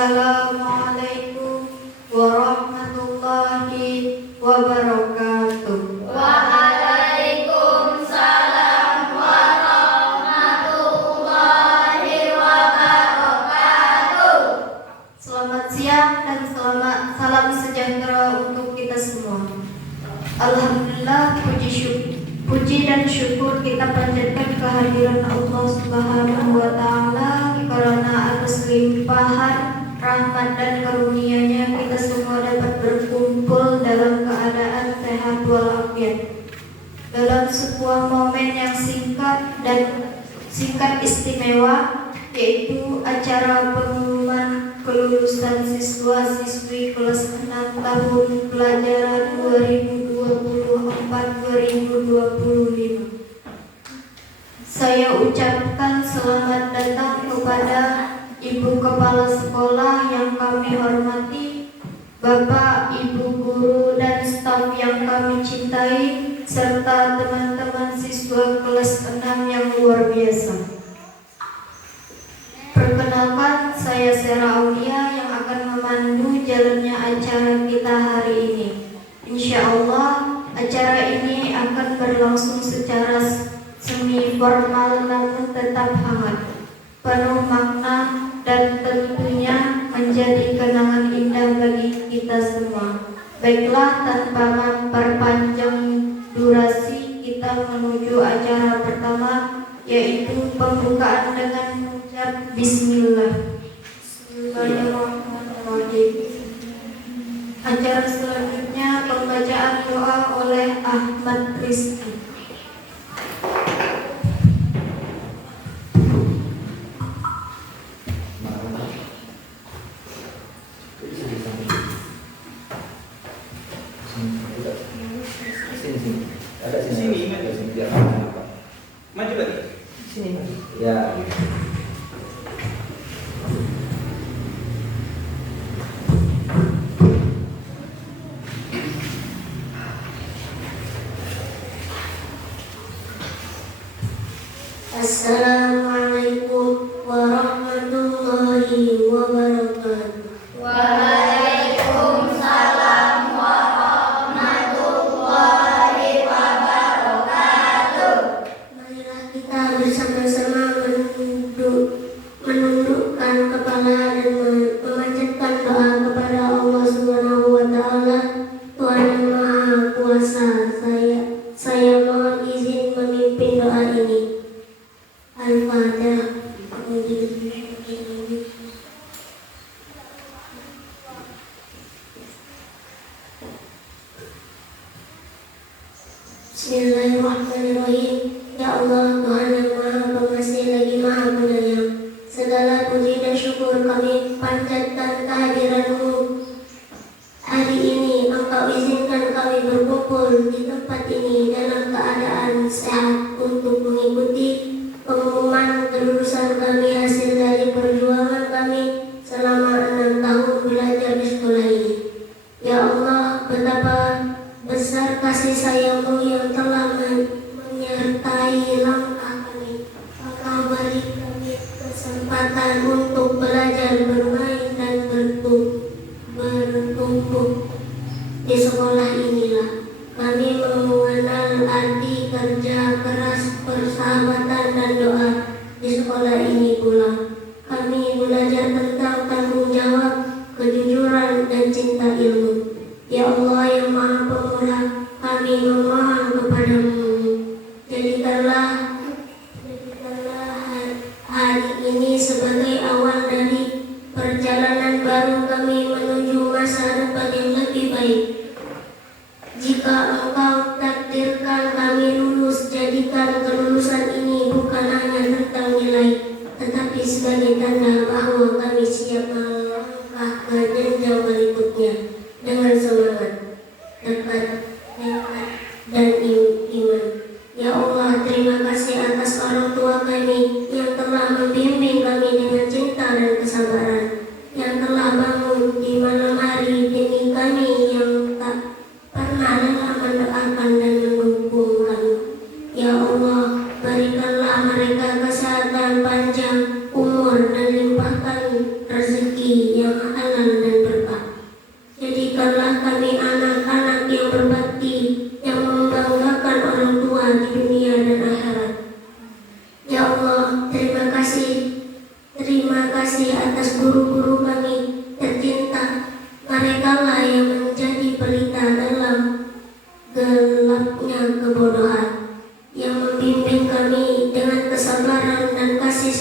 Assalamualaikum warahmatullahi wabarakatuh. Waalaikumsalam warahmatullahi wabarakatuh. Selamat siang dan salam sejahtera untuk kita semua. Alhamdulillah, puji dan syukur kita panjatkan kehadiran Allah Subhanahu wa Ta'ala, karena atas limpahan rahmat dan karunia-Nya kita semua dapat berkumpul dalam keadaan sehat walafiat dalam sebuah momen yang singkat istimewa, yaitu acara pengumuman kelulusan siswa-siswi kelas 6 tahun pelajaran 2024-2025. Saya ucapkan selamat datang kepada Ibu Kepala Sekolah yang kami hormati, Bapak, Ibu Guru, dan staf yang kami cintai, serta teman-teman siswa kelas 6 yang luar biasa. Perkenalkan, saya Sera Aulia yang akan memandu jalannya acara kita hari ini. Insya Allah, acara ini akan berlangsung secara semi formal namun tetap hangat, penuh makna, dan tentunya menjadi kenangan indah bagi kita semua. Baiklah, tanpa memperpanjang durasi, kita menuju acara pertama, yaitu pembukaan dengan mengucap Bismillah. Bismillahirrahmanirrahim. Acara selanjutnya pembacaan doa oleh Ahmad Rizki. Maju lagi. Sini. Ya. Assalamualaikum warahmatullahi wabarakatuh. Waalaikumsalam warahmatullahi wabarakatuh. Marilah kita bersama-sama menundukkan kepala dan memanjatkan doa kepada Allah Subhanahu wa Ta'ala, Tuhan yang Maha Kuasa. Saya mohon izin memimpin doa ini. Al-Fatihah. Bismillahirrahmanirrahim. Ya Allah, Tuhan yang Maha Pengasih lagi Maha Penyayang, segala puji dan syukur kami panjatkan kehadiran-Mu. Hari ini Engkau izinkan kami berkumpul di tempat ini dalam keadaan sehat untuk mengikuti pengumuman kelulusan kami hasil dari perjuangan kami selama 6 tahun belajar di sekolah ini. Ya Allah, betapa besar kasih sayang-Mu yang telah menyertai langkah kami. Engkau beri kami kesempatan untuk belajar, bermain, dan bertumbuh di sekolah inilah. Kami mengenal arti kerja keras, persahabatan, dan doa di sekolah ini pula. Kami belajar tentang tanggung jawab, kejujuran, dan cinta ilmu. Ya Allah yang Maha Pemurah, kami memohon kepada-Mu, jadikanlah hari ini sebagai awal dari perjalanan baru kami menuju masa depan yang lebih baik. Jika Engkau takdirkan kami lulus, jadikan kelulusan ini bukan hanya tentang nilai, tetapi sebagai tanda bahwa kami siap melangkah ke jenjang berikutnya dengan semangat, tekad, dan iman. Ya Allah, terima kasih atas orang tua kami yang telah membimbing kami dengan cinta dan kesabaran, yang telah bangun di malam hari demi kami yang tak pernah lelah mendoakan dan mendukung kami. Ya Allah, berikanlah mereka kesehatan panjang umur dan limpahan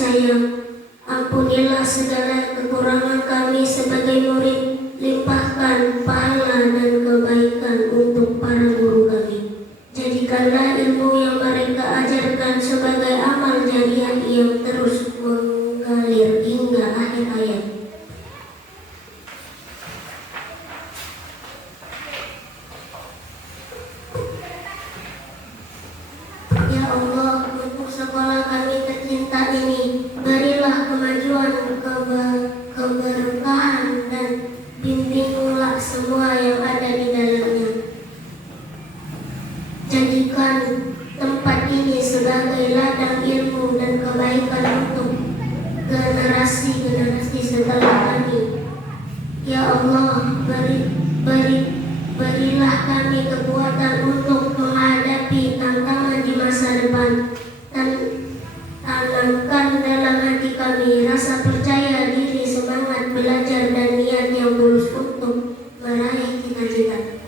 sayang. Ampunilah segala kekurangan kami sebagai murid. Limpahkan pahala dan kebaikan untuk para guru kami. Jadikanlah ilmu yang mereka ajarkan sebagai amal jariah yang terus mengalir hingga akhir hayat. Ya Allah, untuk sekolah kami tercinta ini, berilah kemajuan, keberkahan, dan bimbinglah semua yang ada di dalamnya. Jadikan tempat ini sebagai ladang ilmu dan kebaikan untuk generasi-generasi setelah kami. Ya Allah, berilah kami kekuatan untuk menghadapi tantangan di masa depan. Tanamkan dalam hati kami rasa percaya diri, semangat belajar, dan niat yang tulus untuk meraih cita-cita.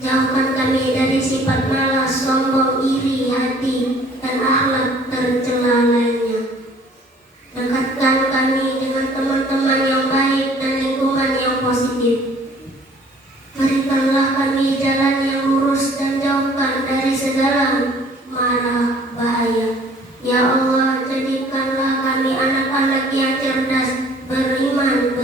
Jauhkan kami dari sifat malas, sombong, iri hati, dan akhlak tercela lainnya. Dekatkan kami dengan teman-teman yang baik dan lingkungan yang positif. Berikanlah kami jalan yang lurus dan jauhkan dari segala mara bahaya. Ya Allah, jadikanlah kami anak-anak yang cerdas, beriman,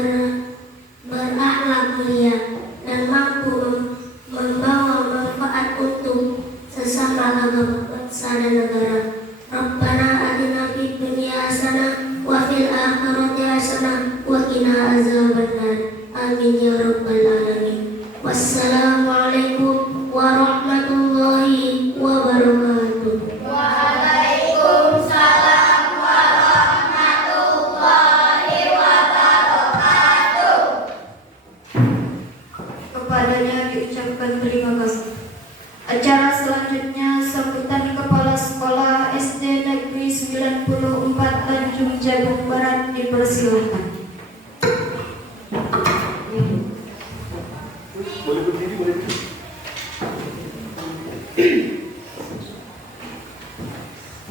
berakhlak mulia, dan mampu membawa manfaat untuk sesama agama, bangsa, dan negara. Rabbana atina fid dunya hasanah wa fil akhirati hasanah wa qina azabannar. Amin ya rabbal alamin. Wassalamualaikum warahmatullahi wabarakatuh. Waalaikumsalam warahmatullahi wabarakatuh. Kepadanya diucapkan terima kasih. Acara selanjutnya sambutan Kepala Sekolah SD Negeri 94 Tanjung Jabung Barat dipersilahkan. Boleh berdiri, boleh berdiri.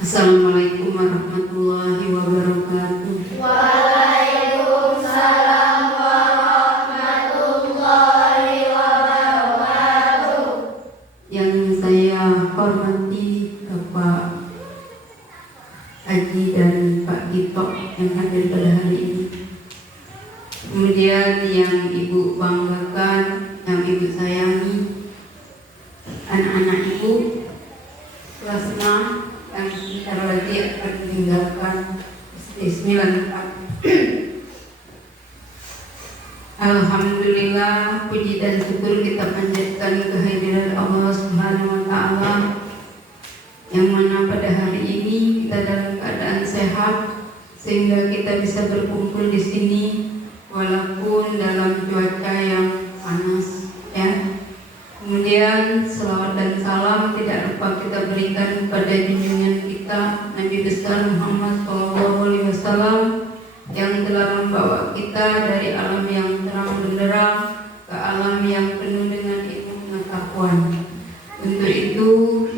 Assalamualaikum warahmatullahi wabarakatuh. Waalaikumsalam warahmatullahi wabarakatuh. Yang saya hormati Bapak Haji dan Pak Gito yang hadir pada hari ini. Kemudian yang Ibu banggakan, yang Ibu sayangi, anak-anak Ibu kelas 6 yang sebentar lagi akan meninggalkan SD 94. Alhamdulillah, puji dan syukur kita panjatkan kehadiran Allah Subhanahu wa Ta'ala, yang mana pada hari ini kita dalam keadaan sehat sehingga kita bisa berkumpul di sini walaupun dalam cuaca yang panas, ya. Kemudian selawat dan salam tidak lupa kita berikan kepada junjungan kita Nabi besar Muhammad SAW yang telah membawa kita dari alam yang terang benderang ke alam yang penuh dengan ilmu pengetahuan. Untuk itu,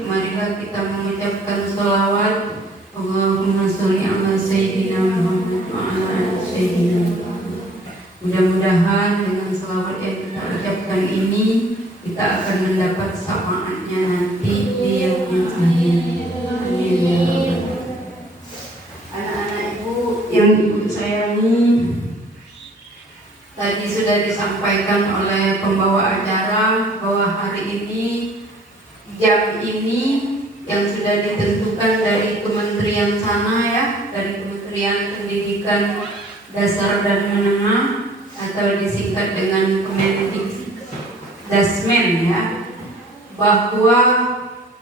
marilah kita mengucapkan salawat. Allahumma sholli ala sayyidina Muhammad wa ala ali sayyidina Muhammad. Mudah-mudahan dengan salawat yang kita ucapkan ini kita akan mendapat syafaatnya nanti di yaumul akhir. Amin ya rabbal. Anak-anak Ibu yang Ibu sayangi, tadi sudah disampaikan oleh pembawa acara bahwa hari ini, jam ini yang sudah ditentukan dari Kementerian sana, ya, dari Kementerian Pendidikan Dasar dan Menengah atau disingkat dengan Dasmen, ya, bahwa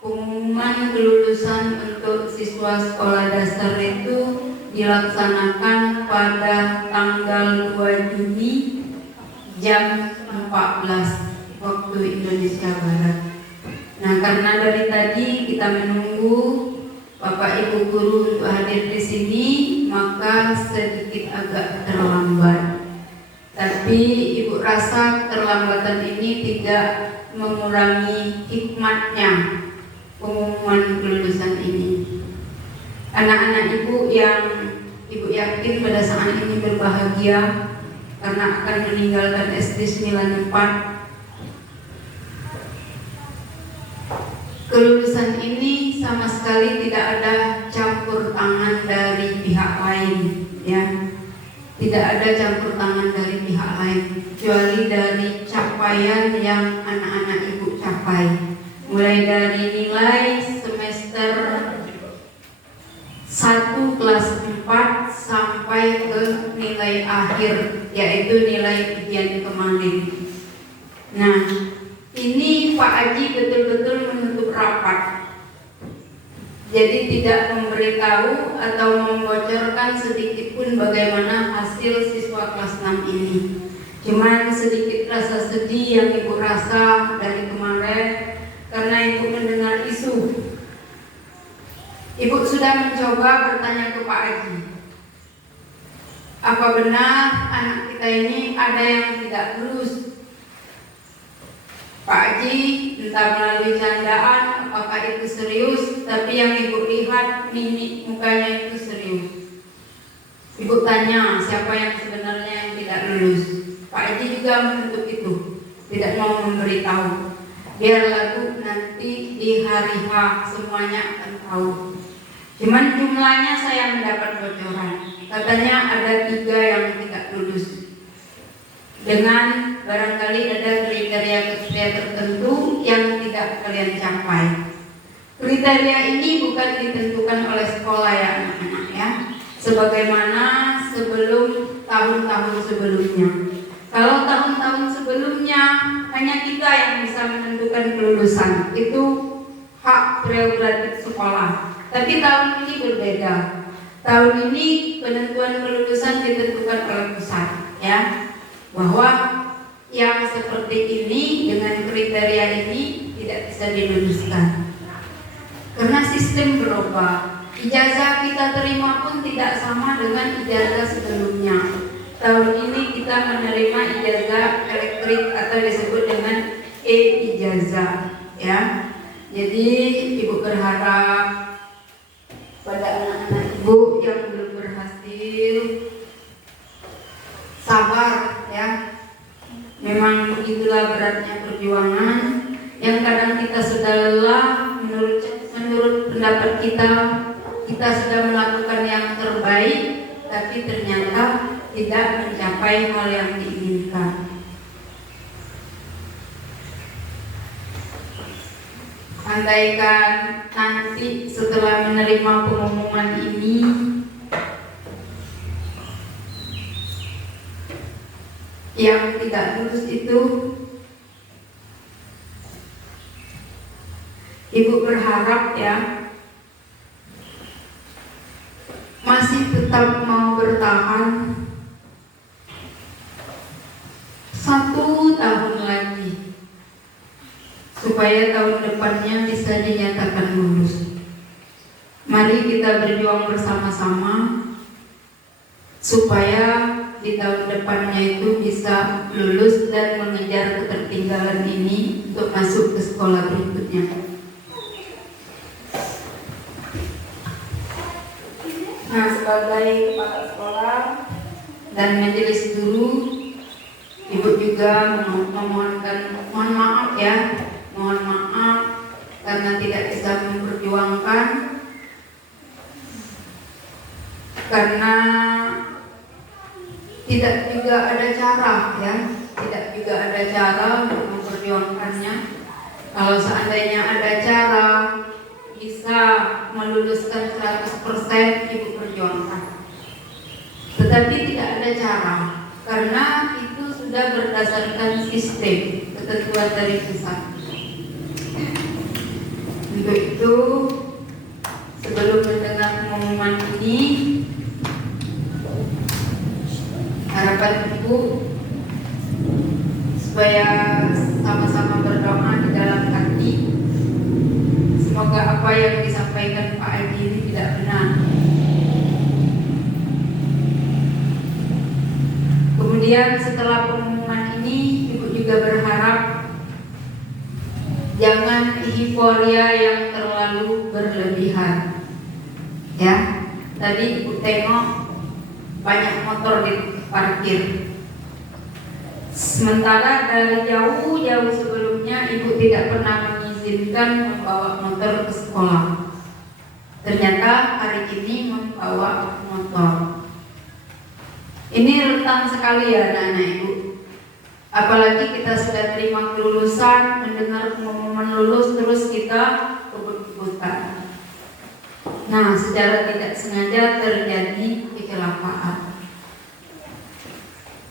pengumuman kelulusan untuk siswa sekolah dasar itu dilaksanakan pada tanggal 2 Juni jam 14 waktu Indonesia Barat. Nah, karena dari tadi kita menunggu Bapak Ibu guru untuk hadir di sini, maka sedikit agak terlambat. Tapi Ibu rasa keterlambatan ini tidak mengurangi hikmatnya pengumuman kelulusan ini. Anak-anak Ibu yang Ibu yakin pada saat ini berbahagia karena akan meninggalkan SD 94. Kelulusan ini sama sekali tidak ada campur tangan dari pihak lain, ya. Tidak ada campur tangan dari pihak lain, kecuali dari capaian yang anak-anak ibu capai. Mulai dari nilai semester 1 kelas 4 sampai ke nilai akhir, yaitu nilai ujian kemarin. Nah, ini Pak Haji betul-betul menutup rapat. Jadi tidak memberitahu atau membocorkan sedikit pun bagaimana hasil siswa kelas 6 ini. Cuman sedikit rasa sedih yang ibu rasa dari kemarin karena ibu mendengar isu. Ibu sudah mencoba bertanya ke Pak Haji, apa benar anak kita ini ada yang tidak lulus? Pak Haji entah melalui candaan apakah itu serius, tapi yang ibu lihat mimik mukanya itu serius. Ibu tanya siapa yang sebenarnya yang tidak lulus. Pak Haji juga menutup itu, tidak mau memberitahu. Biar lalu nanti di hari H semuanya akan tahu. Cuman jumlahnya saya mendapat bocoran. Katanya ada 3 yang tidak lulus. Dengan barangkali ada kriteria-kriteria tertentu yang tidak kalian capai. Kriteria ini bukan ditentukan oleh sekolah ya anak-anak ya, sebagaimana sebelum tahun-tahun sebelumnya. Kalau tahun-tahun sebelumnya hanya kita yang bisa menentukan kelulusan, itu hak prerogatif sekolah. Tapi tahun ini berbeda. Tahun ini penentuan kelulusan ditentukan oleh pusat ya. Bahwa yang seperti ini dengan kriteria ini tidak bisa diluluskan karena sistem berubah. Ijazah kita terima pun tidak sama dengan ijazah sebelumnya. Tahun ini kita menerima ijazah elektrik atau disebut dengan e-ijazah ya. Jadi ibu berharap pada anak-anak ibu yang belum berhasil sabar ya. Memang begitulah beratnya perjuangan. Yang kadang kita sudah lelah, menurut pendapat kita sudah melakukan yang terbaik, tapi ternyata tidak mencapai hal yang diinginkan. Andaikan nanti setelah menerima pengumuman ini yang tidak lulus itu, ibu berharap ya masih tetap mau bertahan 1 tahun lagi supaya tahun depannya bisa dinyatakan lulus. Mari kita berjuang bersama-sama supaya di tahun depannya itu bisa lulus dan mengejar ketertinggalan ini untuk masuk ke sekolah berikutnya. Nah, sebagai kepala sekolah dan majelis guru, ibu juga mohon maaf ya, mohon maaf karena tidak bisa memperjuangkan karena tidak juga ada cara ya, tidak juga ada cara untuk memperjuangkannya. Kalau seandainya ada cara bisa meluluskan 100%, ibu perjuangkan. Tetapi tidak ada cara karena itu sudah berdasarkan sistem ketentuan dari pusat. Untuk itu sebelum mendengar pengumuman ini, harapan ibu supaya sama-sama berdoa di dalam hati, semoga apa yang disampaikan Pak Haji ini tidak benar. Kemudian setelah pengumuman ini, ibu juga berharap jangan euforia yang terlalu berlebihan. Ya, tadi ibu tengok banyak motor diparkir. Sementara dari jauh-jauh sebelumnya ibu tidak pernah mengizinkan membawa motor ke sekolah. Ternyata hari ini membawa motor. Ini rentan sekali ya anak-anak ibu. Apalagi kita sudah terima kelulusan, mendengar pengumuman lulus, terus kita kebut-kebutan. Nah, secara tidak sengaja terjadi kecelakaan.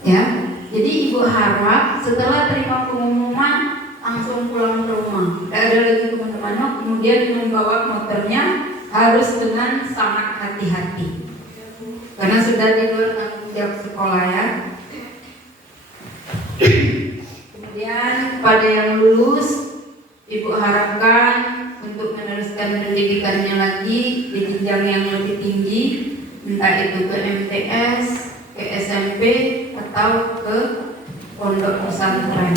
Ya, jadi ibu harap setelah terima pengumuman langsung pulang ke rumah. Tidak ada lagi kemana-mana, kemudian membawa motornya harus dengan sangat hati-hati. Karena sudah di luar tanggung jawab sekolah ya. Kemudian kepada yang lulus, ibu harapkan untuk meneruskan pendidikannya lagi di jenjang yang lebih tinggi, entah itu ke MTS, ke SMP atau ke pondok pesantren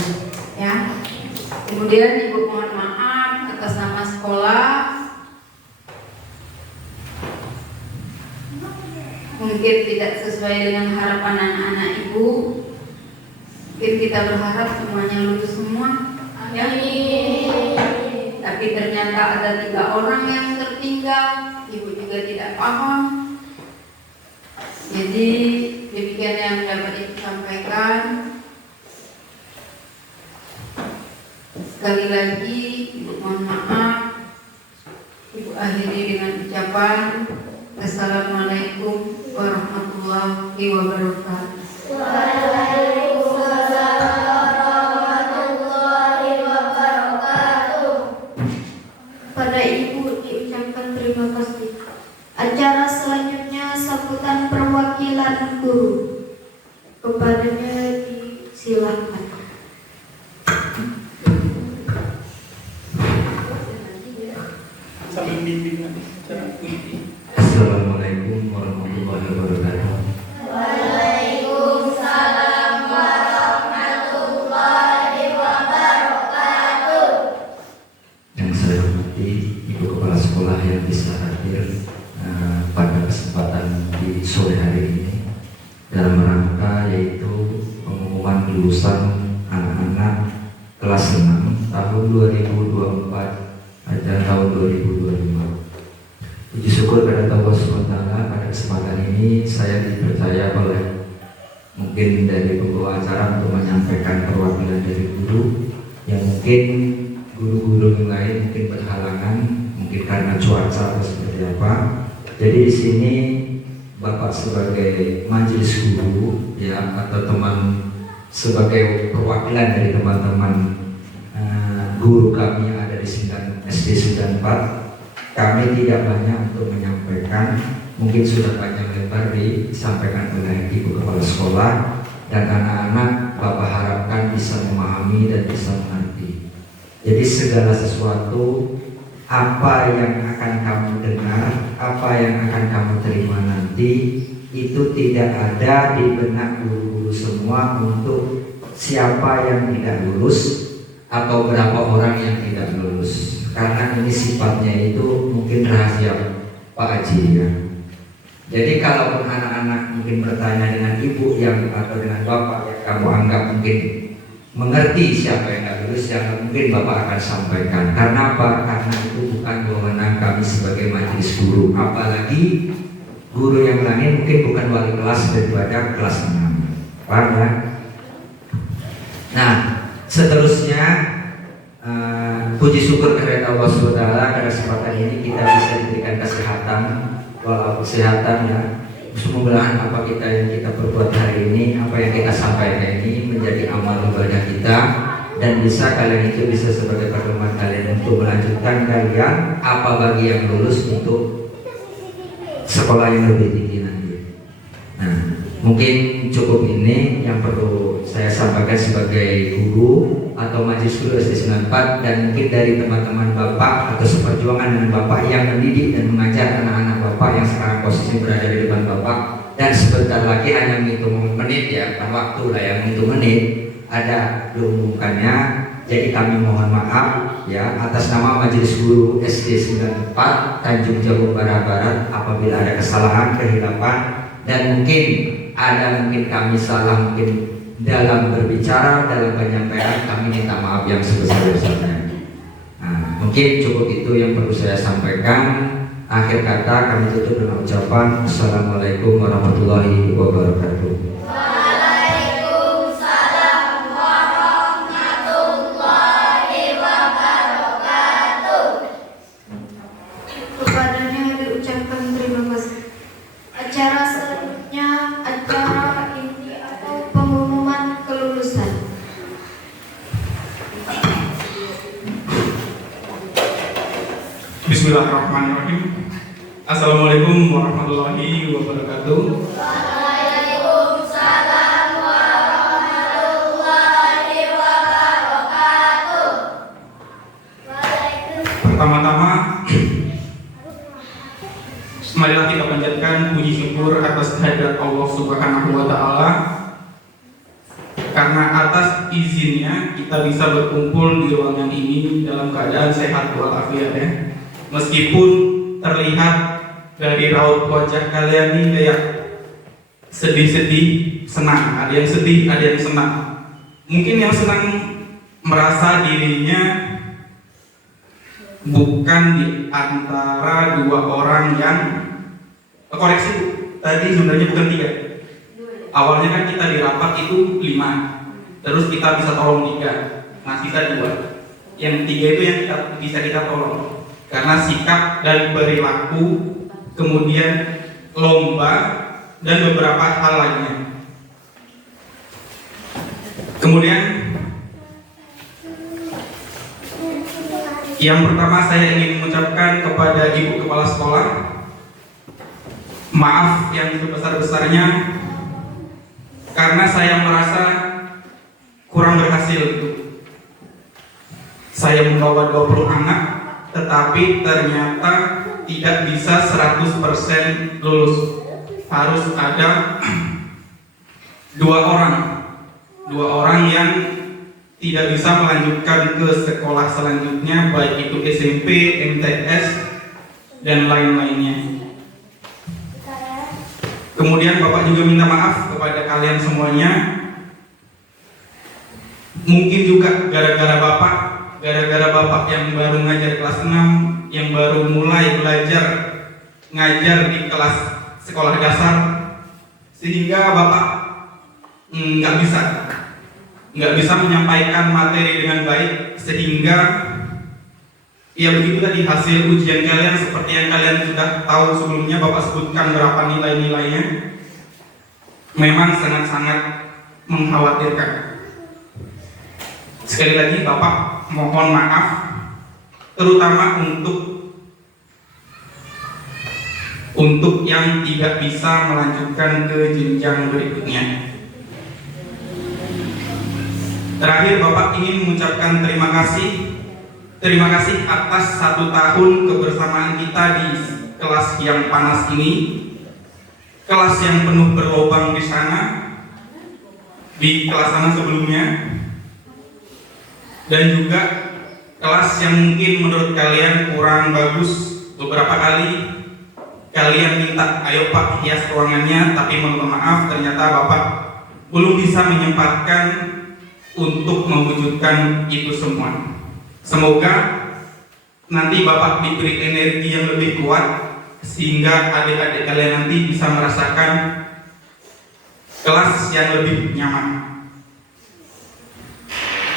ya. Kemudian ibu mohon maaf atas nama sekolah, mungkin tidak sesuai dengan harapan anak-anak ibu. Mungkin kita berharap semuanya lulus semua ya. Tapi ternyata ada 3 orang yang tertinggal, ibu juga tidak paham. Jadi demikian yang dapat ibu sampaikan. Sekali lagi ibu mohon maaf. Ibu akhiri dengan ucapan Assalamualaikum warahmatullahi wabarakatuh. Waalaikumsalam warahmatullahi wabarakatuh. Kepada ibu diucapkan terima kasih. Acara selanjutnya sambutan perwakilan guru. Kepadanya disilakan. Sambil bimbingan cara kunci. Assalamualaikum warahmatullahi wabarakatuh. Waalaikumsalam warahmatullahi wabarakatuh. Yang saya hormati Ibu Kepala Sekolah yang bisa hadir pada kesempatan di sore hari ini dalam rangka yaitu pengumuman kelulusan anak-anak kelas 6 tahun 2024 dan tahun 2025. Puji syukur kepada Allah SWT pada kesempatan ini saya dipercaya oleh mungkin dari pembawa acara untuk menyampaikan perwakilan dari guru yang mungkin guru-guru yang lain mungkin berhalangan mungkin karena cuaca atau seperti apa. Jadi di sini Bapak sebagai majelis guru ya atau teman sebagai perwakilan dari teman-teman guru kami yang ada di SD 94, kami tidak banyak untuk menyampaikan, mungkin sudah banyak lebar disampaikan oleh Ibu Kepala Sekolah dan anak-anak Bapak harapkan bisa memahami dan bisa mengerti. Jadi segala sesuatu apa yang akan kamu dengar, apa yang akan kamu terima nanti itu tidak ada di benak guru-guru semua untuk siapa yang tidak lulus atau berapa orang yang tidak lulus. Karena ini sifatnya itu mungkin rahasia Pak Haji ya. Jadi kalaupun anak-anak mungkin bertanya dengan ibu yang atau dengan bapak yang kamu anggap mungkin mengerti siapa yang tidak lulus, yang mungkin bapak akan sampaikan. Karena apa? Karena itu bukan wewenang kami sebagai majelis guru. Apalagi guru yang lain mungkin bukan wali kelas daripada kelas 6. Paham ya? Nah, seterusnya puji syukur kepada Allah SWT pada kesempatan ini kita bisa diberikan kesehatan, walau kesehatan ya. Mudah-mudahan apa yang kita perbuat hari ini, apa yang kita sampaikan ini menjadi amal ibadah kita dan bisa kalian itu bisa sebagai pedoman kalian untuk melanjutkan kalian apa bagi yang lulus untuk sekolah yang lebih tinggi nanti. Nah, mungkin cukup ini yang perlu saya sampaikan sebagai guru atau majelis guru SD 94 dan mungkin dari teman-teman Bapak atau seperjuangan dengan Bapak yang mendidik dan mengajar anak-anak Bapak yang sekarang posisi berada di depan Bapak dan sebentar lagi hanya menghitung menit ya, bukan waktu lah yang menghitung menit ada diumumkannya. Jadi kami mohon maaf ya atas nama majelis guru SD 94 Tanjung Jabung Barat apabila ada kesalahan, kehilapan dan mungkin kami salah mungkin dalam berbicara, dalam penyampaian, kami minta maaf yang sebesar-besarnya. Nah, mungkin cukup itu yang perlu saya sampaikan. Akhir kata kami tutup dengan ucapan Assalamualaikum warahmatullahi wabarakatuh. Waalaikumsalam warahmatullahi wabarakatuh. Kepadanya diucapkan terima kasih. Acara selanjutnya acara inti atau pengumuman kelulusan. Bismillahirrahmanirrahim. Assalamualaikum warahmatullahi wabarakatuh. Waalaikumsalam warahmatullahi wabarakatuh. Pertama-tama, marilah kita panjatkan puji syukur atas kehadirat Allah Subhanahu wa Ta'ala, karena atas izinnya kita bisa berkumpul di ruangan ini dalam keadaan sehat walafiat ya. Meskipun terlihat dari raut wajah kalian ini kayak sedih-sedih, senang, ada yang sedih, ada yang senang. Mungkin yang senang merasa dirinya bukan di antara dua orang yang koreksi Bu, tadi sebenarnya bukan 3. Awalnya kan kita di rapat itu 5, terus kita bisa tolong 3, nah sisa 2. Yang 3 itu yang bisa kita tolong karena sikap dan perilaku, kemudian lomba dan beberapa hal lainnya. Kemudian yang pertama saya ingin mengucapkan kepada Ibu Kepala Sekolah maaf yang sebesar-besarnya karena saya merasa kurang berhasil. Saya membawa 20 anak tetapi ternyata tidak bisa 100% lulus. Harus ada 2 orang yang tidak bisa melanjutkan ke sekolah selanjutnya, baik itu SMP, MTS, dan lain-lainnya. Kemudian Bapak juga minta maaf kepada kalian semuanya. Mungkin juga gara-gara Bapak yang baru ngajar kelas 6, yang baru mulai belajar ngajar di kelas sekolah dasar, sehingga Bapak nggak bisa menyampaikan materi dengan baik, sehingga ya begitu tadi hasil ujian kalian seperti yang kalian sudah tahu sebelumnya. Bapak sebutkan berapa nilai-nilainya, memang sangat-sangat mengkhawatirkan. Sekali lagi Bapak mohon maaf, terutama untuk yang tidak bisa melanjutkan ke jenjang berikutnya. Terakhir Bapak ingin mengucapkan terima kasih atas 1 tahun kebersamaan kita di kelas yang panas ini, kelas yang penuh berlobang di sana, di kelas sana sebelumnya, dan juga kelas yang mungkin menurut kalian kurang bagus. Beberapa kali kalian minta, ayo Pak hias ruangannya, tapi mohon maaf ternyata Bapak belum bisa menyempatkan untuk mewujudkan itu semua. Semoga nanti Bapak diberi energi yang lebih kuat sehingga adik-adik kalian nanti bisa merasakan kelas yang lebih nyaman.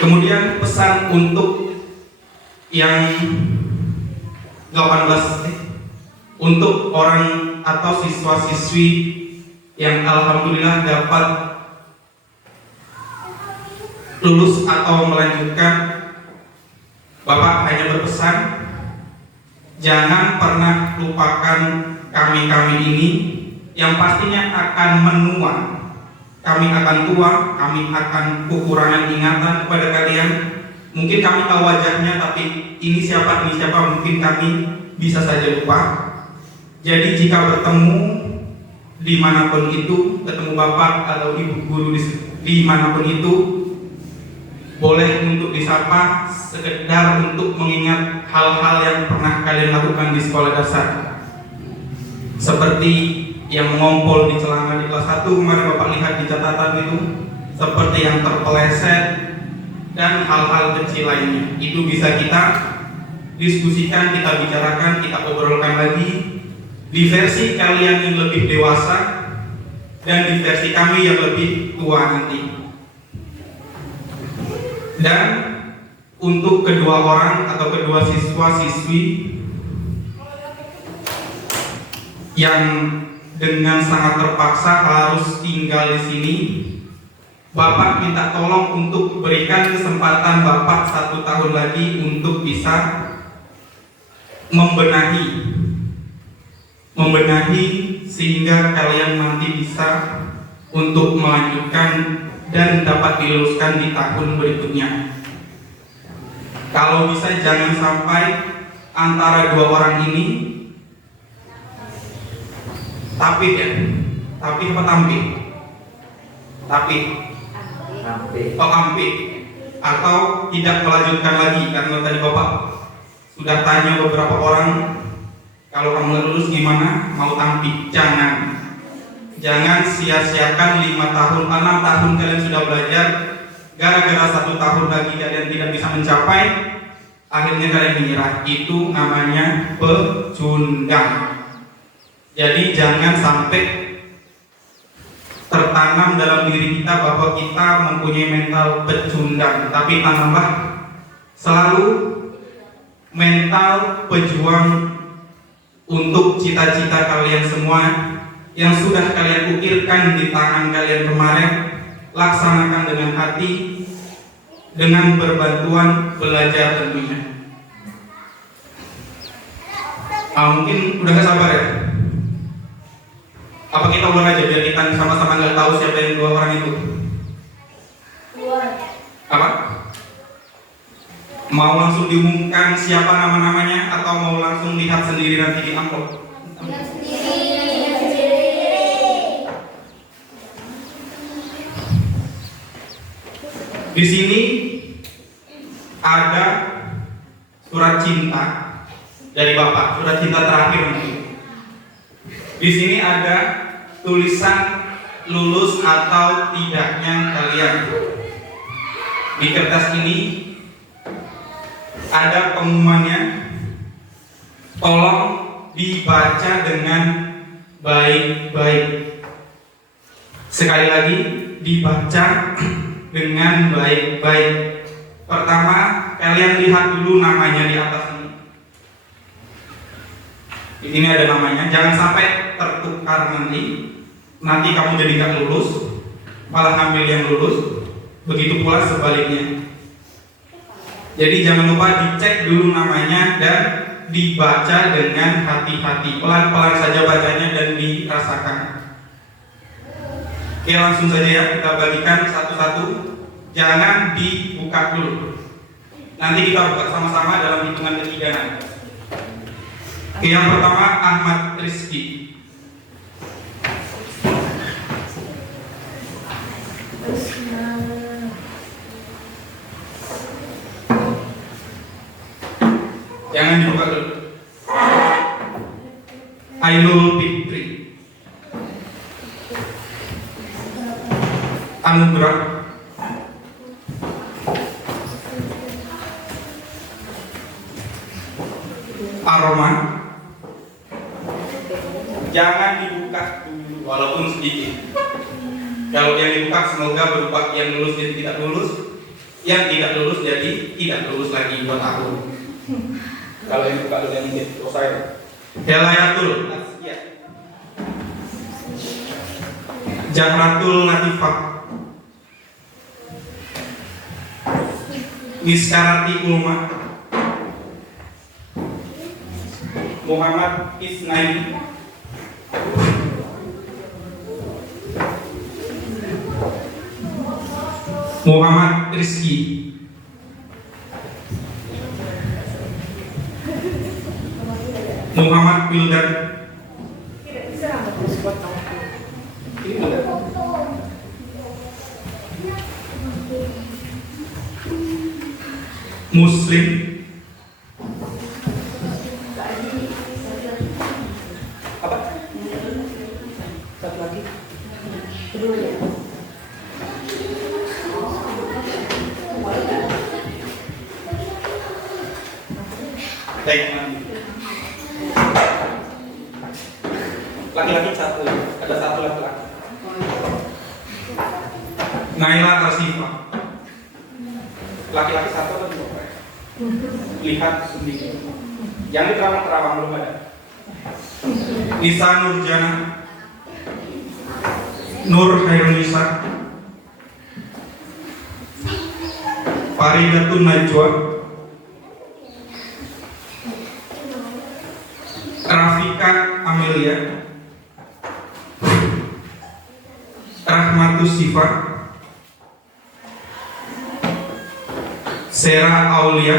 Kemudian pesan untuk yang 18, untuk orang atau siswa-siswi yang alhamdulillah dapat lulus atau melanjutkan, Bapak hanya berpesan jangan pernah lupakan kami ini yang pastinya akan menua. Kami akan tua, kami akan kekurangan ingatan kepada kalian. Mungkin kami tahu wajahnya, tapi ini siapa, mungkin kami bisa saja lupa. Jadi jika bertemu dimanapun itu, ketemu Bapak atau Ibu Guru dimanapun itu, boleh untuk disapa, sekedar untuk mengingat hal-hal yang pernah kalian lakukan di sekolah dasar. Seperti yang mengompol di celana di kelas 1 kemarin Bapak lihat di catatan itu, seperti yang terpeleset dan hal-hal kecil lainnya. Itu bisa kita diskusikan, kita bicarakan, kita obrolkan lagi di versi kalian yang lebih dewasa dan di versi kami yang lebih tua nanti. Dan untuk kedua orang atau kedua siswa-siswi yang dengan sangat terpaksa harus tinggal di sini, Bapak minta tolong untuk berikan kesempatan Bapak 1 tahun lagi untuk bisa membenahi sehingga kalian nanti bisa untuk melanjutkan dan dapat diluluskan di tahun berikutnya. Kalau bisa jangan sampai antara dua orang ini tapi apa tampil? Ampik atau tidak melanjutkan lagi, karena tadi Bapak sudah tanya beberapa orang, kalau kamu nggak lulus gimana? Mau tampik? Jangan sia-siakan 5 tahun, 6 tahun kalian sudah belajar, gara-gara 1 tahun lagi kalian tidak bisa mencapai, akhirnya kalian menyerah. Itu namanya pecundang. Jadi jangan sampai tertanam dalam diri kita bahwa kita mempunyai mental pecundang, tapi tanamlah selalu mental pejuang untuk cita-cita kalian semua yang sudah kalian ukirkan di tangan kalian kemarin. Laksanakan dengan hati, dengan berbantuan belajar tentunya. Mungkin udah gak sabar ya? Apa kita ulang aja biar kita sama-sama nggak tahu siapa yang dua orang itu? Apa? Mau langsung diumumkan siapa nama-namanya atau mau langsung lihat sendiri nanti di amplop? Di sini ada surat cinta dari Bapak, surat cinta terakhir nanti. Di sini ada tulisan lulus atau tidaknya kalian. Di kertas ini ada pengumumannya. Tolong dibaca dengan baik-baik. Sekali lagi, dibaca dengan baik-baik. Pertama, kalian lihat dulu namanya di atas ini. Di sini ada namanya. Jangan sampai tertukar nanti kamu jadi nggak lulus, malah ngambil yang lulus. Begitu pula sebaliknya. Jadi jangan lupa dicek dulu namanya dan dibaca dengan hati-hati. Pelan-pelan saja bacanya dan dirasakan. Oke, langsung saja ya, kita bagikan satu-satu. Jangan dibuka dulu. Nanti kita buka sama-sama dalam hitungan ketiga nanti. Oke, yang pertama Ahmad Rizky. Jangan dibuka dulu. Ainul Fitri. Anugrah. Aroma. Jangan dibuka dulu walaupun sedikit. Kalau yang dibuka semoga berupa yang lulus jadi tidak lulus, yang tidak lulus jadi tidak lulus lagi buat aku. Kalau yang dibuka dulu yang mungkin selesai. Helayatul Asya. Jahratul Latifah. Miskarati Ulma. Muhammad Isnaini. Muhammad Rizky. Muhammad Wildan. Muslim. Apa? Laki-laki satu, ada satu laki-laki. Naila Arsifa. Laki-laki satu atau dua? Lihat sendiri. Jangan terawang-terawang, belum ada. Nisa Nurjana, Nur Hairunisa, Faridatun Najwa, Rafika Amelia, Rahmatus Sifa, Sera Aulia,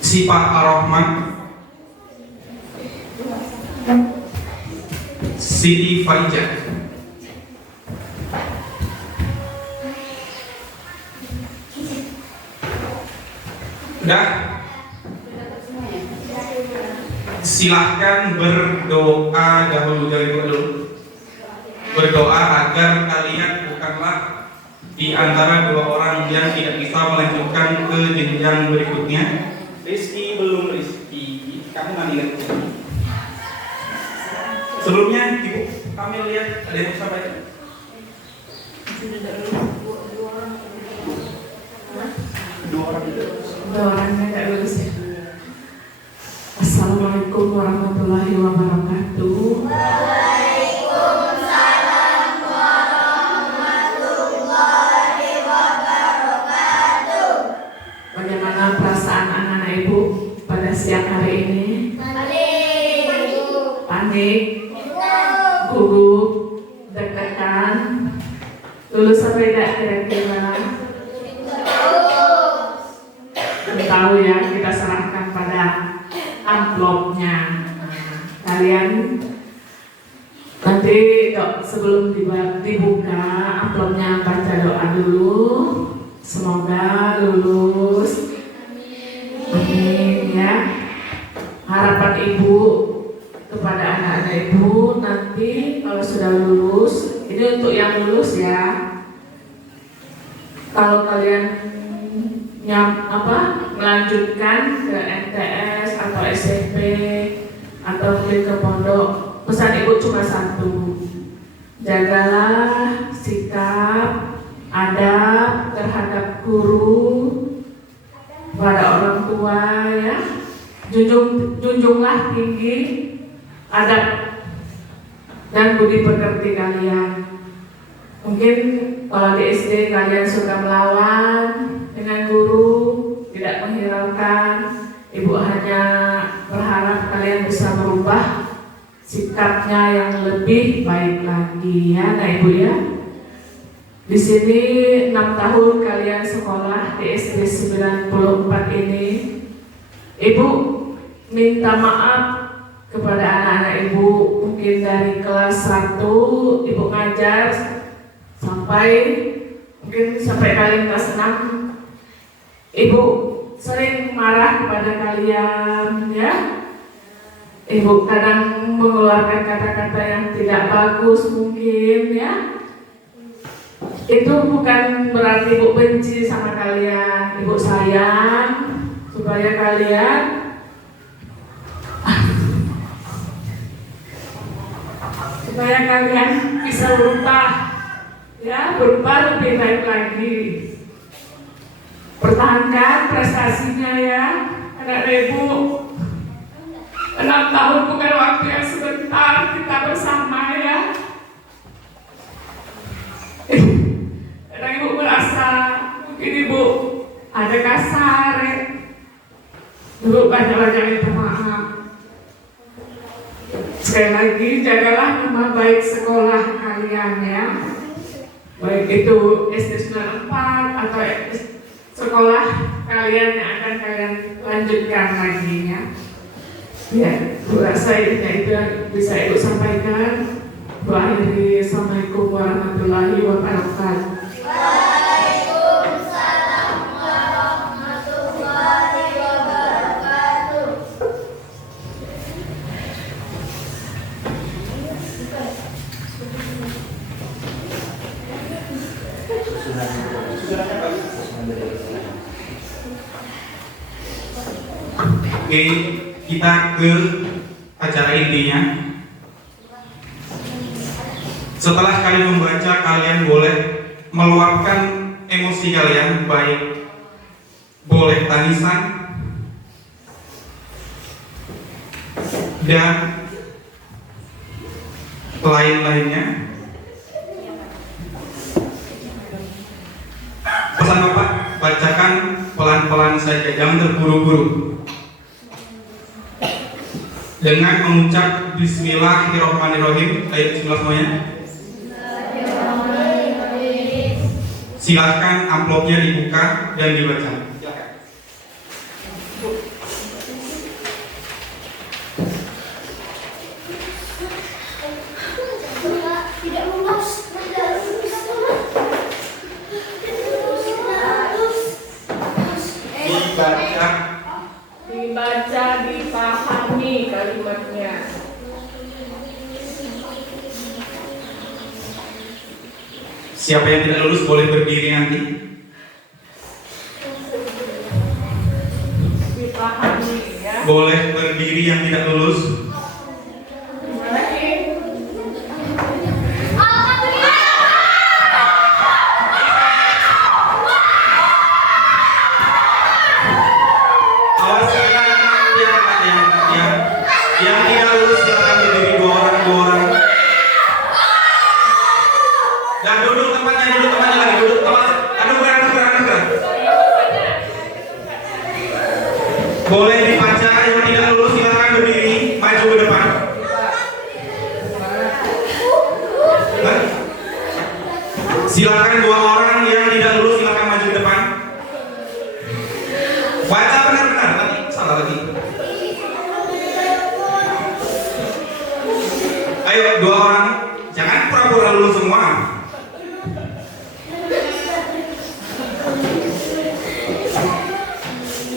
Sipa Ar-Rahman, Siti Faijah. Udah? Silahkan berdoa dahulu. Berdoa agar kalian bukanlah di antara dua orang yang tidak bisa melanjutkan ke jenjang berikutnya. Rizky belum Rizky, kamu nanti lihat sini. Sebelumnya Ibu, kami lihat ada yang mau sampaikan. Dua orang itu. Doanya nggak lulus ya. Assalamualaikum warahmatullahi wabarakatuh. Waalaikumsalam warahmatullahi wabarakatuh. Bagaimana perasaan anak-anak ibu pada siang hari ini? Panik, gugup, deg-degan. Lulus apa tidak kira-kira? Tahu ya, kita serahkan pada amplopnya. Kalian nanti sebelum dibuka amplopnya baca doa dulu. Semoga lulus. Amin ya. Harapan ibu kepada anak-anak ibu nanti kalau sudah lulus, ini untuk yang lulus ya. Kalau kalian melanjutkan ke MTS atau SMP atau ke pondok, pesan ibu cuma satu: jagalah sikap adab terhadap guru, pada orang tua ya. Junjunglah tinggi adab dan budi pekerti kalian. Mungkin kalau di SD kalian suka melawan dengan guru, tidak menghiraukan. Ibu hanya berharap kalian bisa merubah sikapnya yang lebih baik lagi ya, nah ibu ya. Di sini 6 tahun kalian sekolah di SD 94 ini. Ibu minta maaf kepada anak-anak ibu, mungkin dari kelas 1 ibu ngajar sampai kalian kelas 6. Ibu sering marah kepada kalian ya. Ibu kadang mengeluarkan kata-kata yang tidak bagus mungkin ya. Itu bukan berarti ibu benci sama kalian. Ibu sayang supaya kalian bisa berubah ya, berubah lebih baik lagi. Pertahankan prestasinya ya anak ibu. 6 tahun bukan waktu yang sebentar kita bersama ya. Kadang ibu merasa mungkin ibu ada kasar ya. Ibu banyak-banyak minta maaf. Sekali lagi jagalah nama baik sekolah kalian ya. Baik itu SD 94 atau sekolah kalian yang akan kalian lanjutkan lagi ya. Ya, Bu rasa itu yang bisa ibu sampaikan. Bu akhiri, assalamualaikum warahmatullahi wabarakatuh. Waalaikumsalam warahmatullahi wabarakatuh. Oke, kita ke acara intinya. Setelah kalian membaca, kalian boleh meluapkan emosi kalian, baik boleh tangisan dan lain-lainnya. Pesan Bapak, bacakan pelan-pelan saja, jangan terburu-buru. Dengan mengucap Bismillahirrahmanirrahim. Ayo bismillah semuanya. Silakan amplopnya dibuka dan dibaca. Dibaca, dipahami kalimatnya. Siapa yang tidak lulus boleh berdiri nanti. Dipahami ya. Boleh berdiri yang tidak lulus. Gimana sih? Awas yang tidak lulus silakan berdiri, dua orang. Dan duduk tempatnya lagi, duduk tempat. Aduh gerak. Boleh dibaca, yang tidak lulus silakan berdiri, maju ke depan. Silakan dua orang yang tidak lulus silakan maju ke depan. Baca benar-benar, nanti salah lagi. Ayo dua orang, jangan pura-pura lulus semua.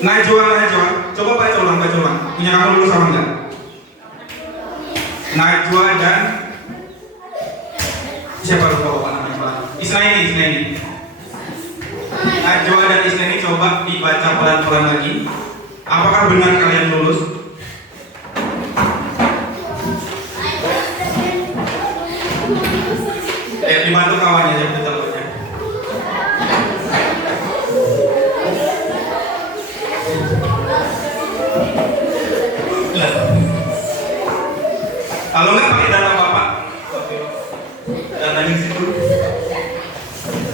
Najwa, coba baca ulang. Punya kamu lulus sama enggak? Najwa dan siapa lupa namanya? Isnaini. Najwa dan Isnaini coba dibaca pelan-pelan lagi. Apakah benar kalian lulus? Dibantu kawannya ya, betul. Kalau nggak pakai data Bapak, datanya situ.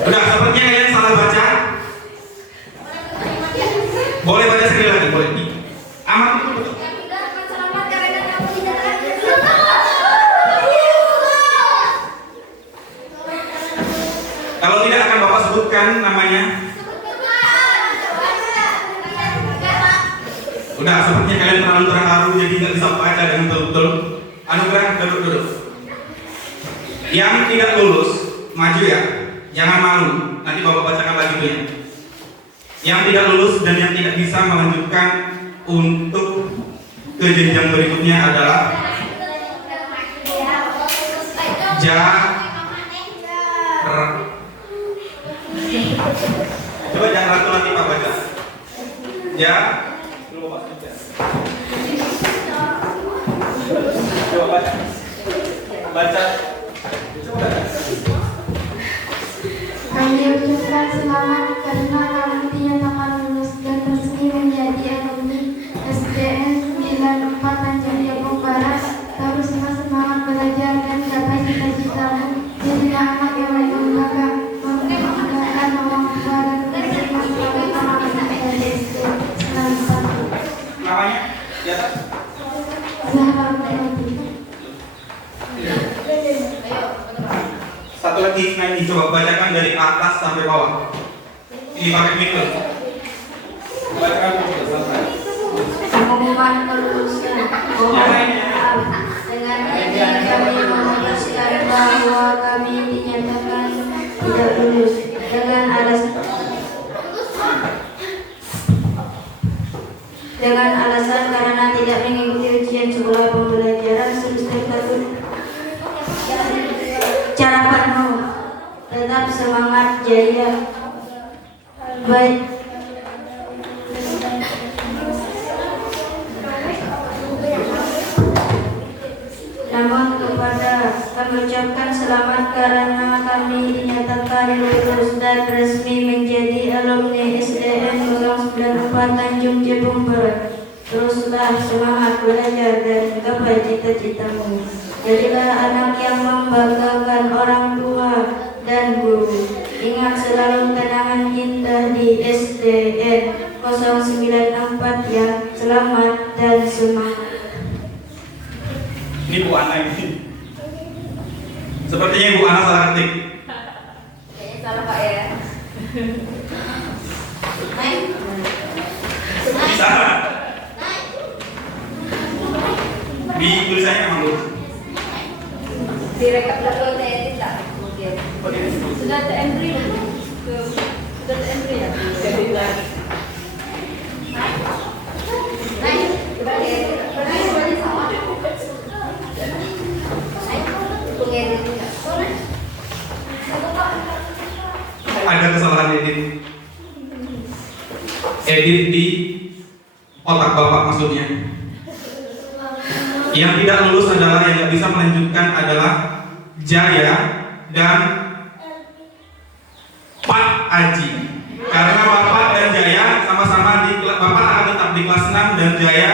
Udah, sepertinya kalian salah baca. Boleh baca sekali lagi, boleh. Aman itu betul. Kalau tidak akan Bapak sebutkan namanya. Udah, sepertinya kalian terlalu terharu jadi nggak bisa baca dengan betul-betul. Anugerah, duduk. Yang tidak lulus, maju ya. Jangan malu, nanti Bapak bacakan lagi tuh ya. Yang tidak lulus dan yang tidak bisa melanjutkan untuk ke jenjang berikutnya adalah Coba jangan ratu nanti Pak baca. Coba baca. Kami ucapkan selamat karena kamu dinyatakan lulus dan resmi menjadi alumni SDN 94 Tanjung Jabung Barat. Teruslah semangat belajar dan capai cita-citamu. Jadilah anak yang berbangga, membanggakan orang tua dan berterima kasih dari SD 91. Namanya di atas. Zahra Utami. Satu lagi, nah ini coba bacakan dari atas sampai bawah. Ini pakai mikro. Bacakan dulu, selesai. Pengumuman kelulusan. Dengan ini kami memutuskan bahwa kami dinyatakan tidak lulus dengan alasan karena tidak mengikuti ujian sekolah pembelajaran semester 1 cara penuh. Tetap semangat jaya. Baik. Namun kami ucapkan selamat karena kami dinyatakan lulus dan resmi menjadi alumni SDN 094 Tanjung Jabung Barat. Teruslah semangat belajar dan gapai cita-citamu. Jadilah anak yang membanggakan orang tua dan guru. Ingat selalu kenangan indah di SDN 094 ya. Selamat dan semangat. Ini Bu Ana ini. Sepertinya Bu Ana salah ketik. Kayaknya salah Pak ya. Salah. Di tulisannya emang Bu. Direkap dulu saya tidak. Oke. Sudah ada entry belum? Sudah ada entry ya? Jadi Naik. Berarti sama. Ada kesalahan edit di otak Bapak maksudnya. Yang tidak lulus adalah yang tidak bisa melanjutkan adalah Jaya dan Pak Aji. Karena Bapak dan Jaya sama-sama di Bapak akan tetap di kelas 6 dan Jaya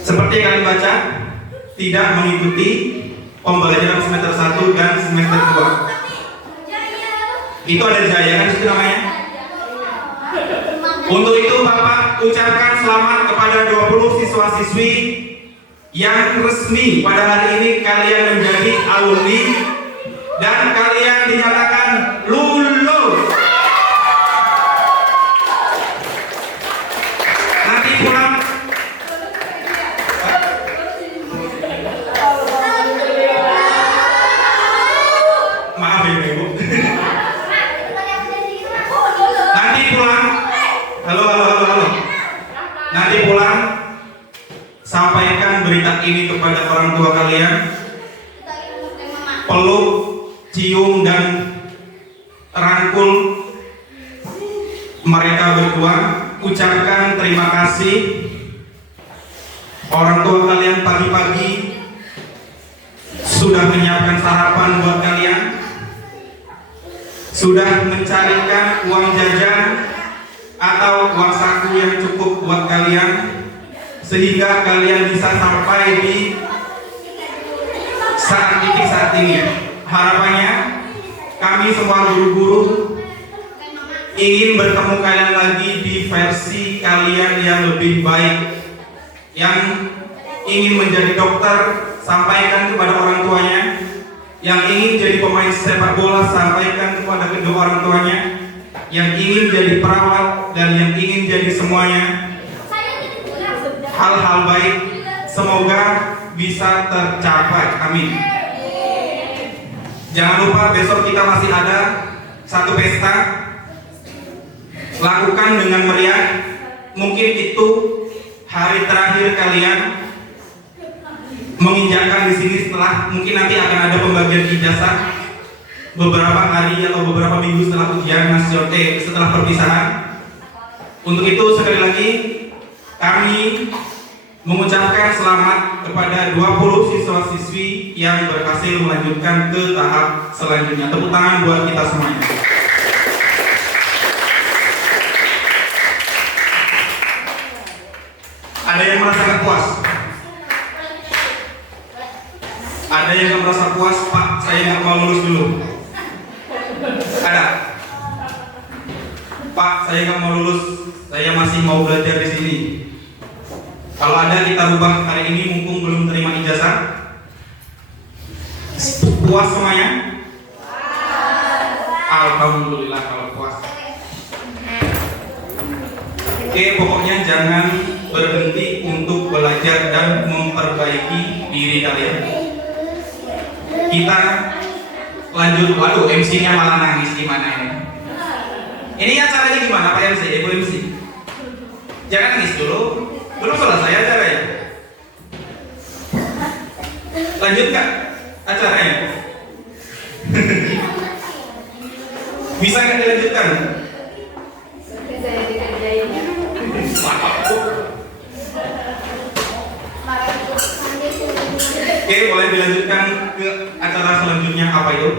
seperti yang kalian baca tidak mengikuti pembelajaran semester 1 dan semester 2. Itu ada Jaya kan itu namanya. Untuk itu Bapak ucapkan selamat kepada 20 siswa-siswi yang resmi pada hari ini kalian menjadi alumni dan kalian dinyatakan lulus. Nanti pulang maaf ya Ibu. Nanti pulang halo. Nanti pulang sampaikan berita ini kepada orang tua kalian. Peluk, cium dan rangkul mereka berdua. Ucapkan terima kasih. Orang tua kalian pagi-pagi sudah menyiapkan sarapan buat kalian, sudah mencarikan uang jajan atau uang saku yang cukup buat kalian sehingga kalian bisa sampai di titik saat ini. Harapannya kami semua guru-guru ingin bertemu kalian lagi di versi kalian yang lebih baik. Yang ingin menjadi dokter, sampaikan kepada orang tuanya. Yang ingin jadi pemain sepak bola, sampaikan kepada kedua orang tuanya. Yang ingin jadi perawat dan yang ingin jadi semuanya. Hal-hal baik semoga bisa tercapai. Amin. Jangan lupa besok kita masih ada satu pesta. Lakukan dengan meriah. Mungkin itu hari terakhir kalian menginjakkan di sini setelah mungkin nanti akan ada pembagian ijazah beberapa hari atau beberapa minggu setelah ujian nasional setelah perpisahan. Untuk itu sekali lagi kami mengucapkan selamat kepada 20 siswa-siswi yang berhasil melanjutkan ke tahap selanjutnya. Tepuk tangan buat kita semuanya. Ada yang merasa gak puas? Ada yang gak merasa puas, Pak, saya gak mau lulus dulu. Ada? Pak, saya gak mau lulus, saya masih mau belajar di sini. Kalau ada kita rubah hari ini mumpung belum terima ijazah. Puas semuanya? Alhamdulillah kalau puas. Oke, pokoknya jangan berhenti untuk belajar dan memperbaiki diri kalian. Kita lanjut. Waduh, MC-nya malah nangis. Gimana ini? Ini acaranya gimana Pak MC? Ibu MC? Jangan nangis dulu. Belum selesai acaranya. Lanjut nggak acaranya? Bisa nggak dilanjutkan? Saya dikerjainnya. Maaf Bu. Marah. Oke, boleh dilanjutkan ke acara selanjutnya apa itu?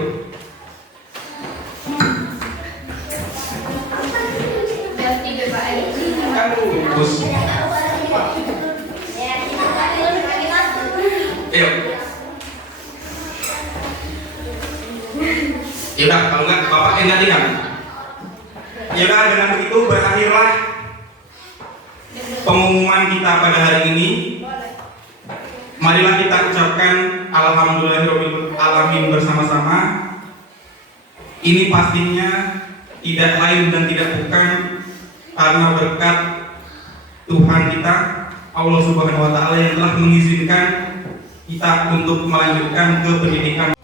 Kan lulus. Ayo. Yaudah, kalau enggak Bapak yang gantikan. Yaudah, dengan begitu berakhirlah pengumuman kita pada hari ini. Marilah kita ucapkan alhamdulillahirabbil alamin bersama-sama. Ini pastinya tidak lain dan tidak bukan karena berkat Tuhan kita, Allah Subhanahu wa taala, yang telah mengizinkan kita untuk melanjutkan ke pendidikan